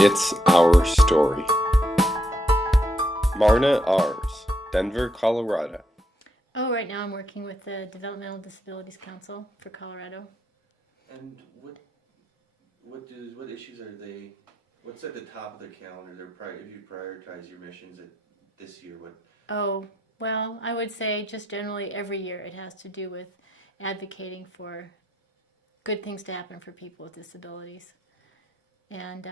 It's Our Story. Marna Ares, Denver, Colorado. Oh, right now I'm working with the Developmental Disabilities Council for Colorado. And what issues are they? What's at the top of their calendar? If you prioritize your missions this year, what? Oh, well, I would say just generally every year it has to do with advocating for good things to happen for people with disabilities, and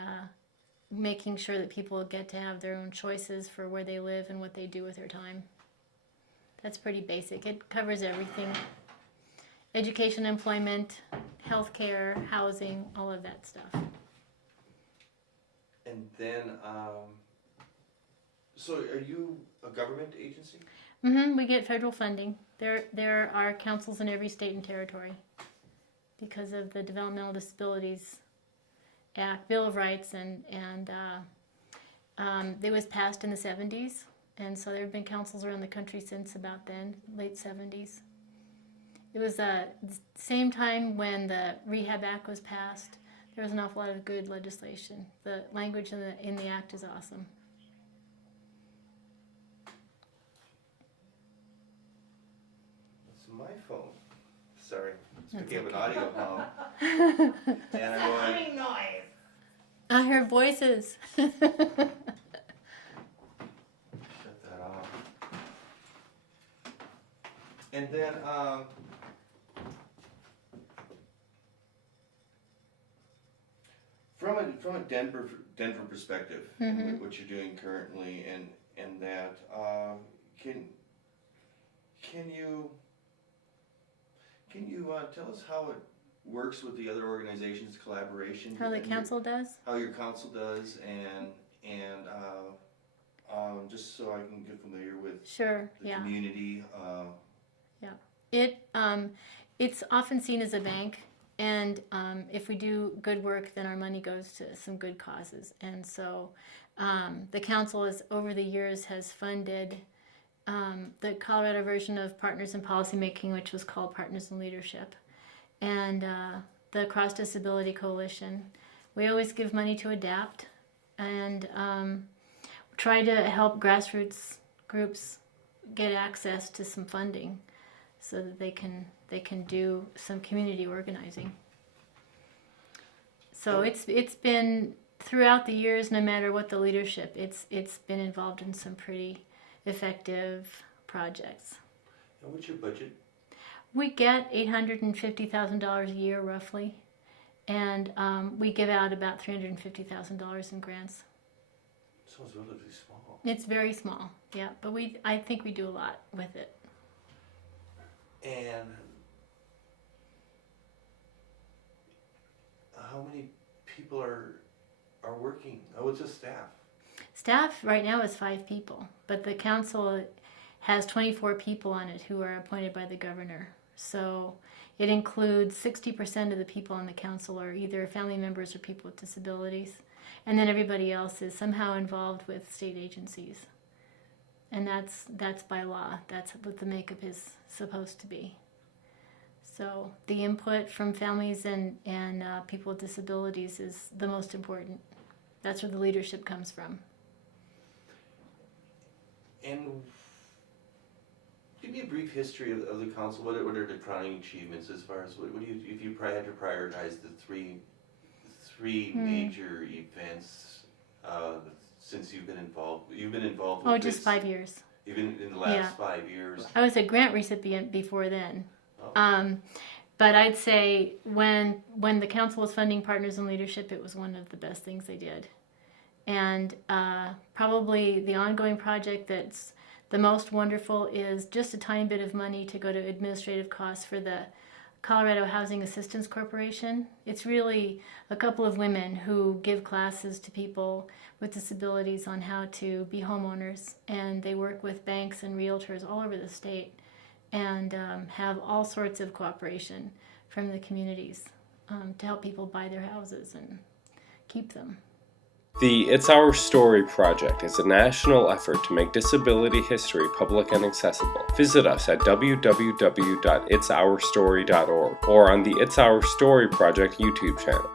making sure that people get to have their own choices for where they live and what they do with their time. That's pretty basic. It covers everything: education, employment, healthcare, housing, all of that stuff. And then, so are you a government agency? We get federal funding. There are councils in every state and territory because of the Developmental Disabilities Act, Bill of Rights, and it was passed in the 70s, and so there have been councils around the country since about then, late 70s. It was the same time when the Rehab Act was passed. There was an awful lot of good legislation. The language in the act is awesome. It's my phone. Sorry, it's That's picking up an okay. audio now. And I'm going. Noise. I heard voices. Shut that off. And then, from a Denver perspective, and what you're doing currently, and that, can you tell us how it works with the other organizations' collaboration? How the council does? How your council does, and just so I can get familiar with Sure, the yeah. community. It's often seen as a bank, and if we do good work, then our money goes to some good causes. And so the council over the years has funded the Colorado version of Partners in Policymaking, which was called Partners in Leadership, and the Cross Disability Coalition. We always give money to ADAPT, and try to help grassroots groups get access to some funding so that they can do some community organizing. So it's been throughout the years, no matter what the leadership, it's been involved in some pretty effective projects. And what's your budget? We get $850,000 a year roughly, and we give out about $350,000 in grants. So it's relatively small. It's very small, yeah, but I think we do a lot with it. And how many people are working? What's the staff? Staff right now is 5 people, but the council has 24 people on it who are appointed by the governor. So it includes 60% of the people on the council are either family members or people with disabilities. And then everybody else is somehow involved with state agencies. And that's by law. That's what the makeup is supposed to be. So the input from families and people with disabilities is the most important. That's where the leadership comes from. And give me a brief history of the council. What are the crowning achievements as far as if you had to prioritize the three major events since you've been involved? You've been involved with just 5 years. Even in the last 5 years. I was a grant recipient before then. Oh. But I'd say when the council was funding Partners in Leadership, it was one of the best things they did. And probably the ongoing project that's the most wonderful is just a tiny bit of money to go to administrative costs for the Colorado Housing Assistance Corporation. It's really a couple of women who give classes to people with disabilities on how to be homeowners, and they work with banks and realtors all over the state and have all sorts of cooperation from the communities to help people buy their houses and keep them. The It's Our Story project is a national effort to make disability history public and accessible. Visit us at www.itsourstory.org or on the It's Our Story project YouTube channel.